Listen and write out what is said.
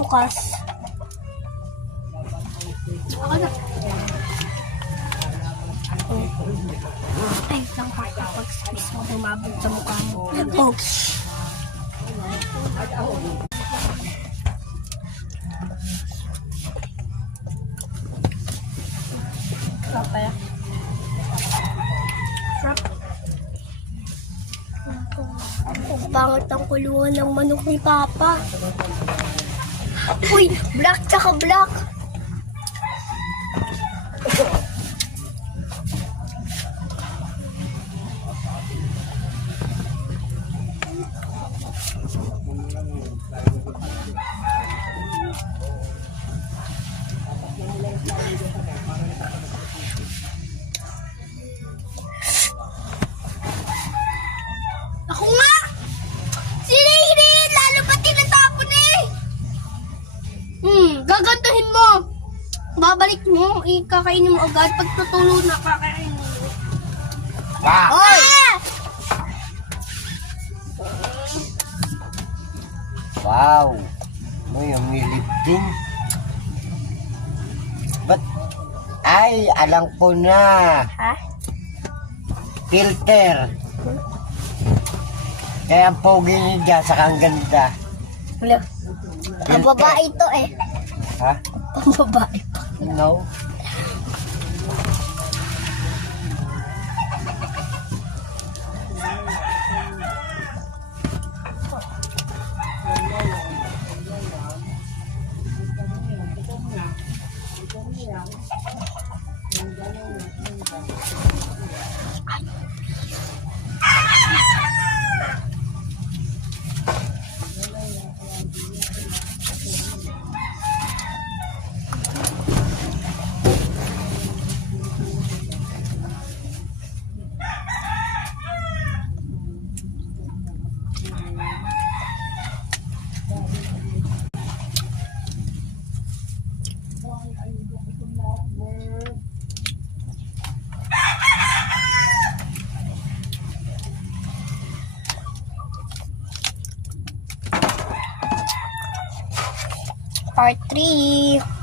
bukas. Ako na. Ay, lang kapag squeeze mo, bumabog sa mukha mo. Oh. Sarap kaya? Sarap. Ang pangit ang kulungan ng manok ni Papa. Uy, black tsaka black. Ako nga! Sinihin! Lalo pa tinatapon eh! Gagandahin mo! Babalik mo, ikakainin mo agad. Pag tutulo na, kakainin mo. Wow! Oy! Wow! May umilipting. Ba't? Ay, alam ko na. Ha? Filter. Kaya ang pogi niya dyan, saka ang ganda. Wala. Ang babae ito eh. Ha? Ang babae. No? Part 3.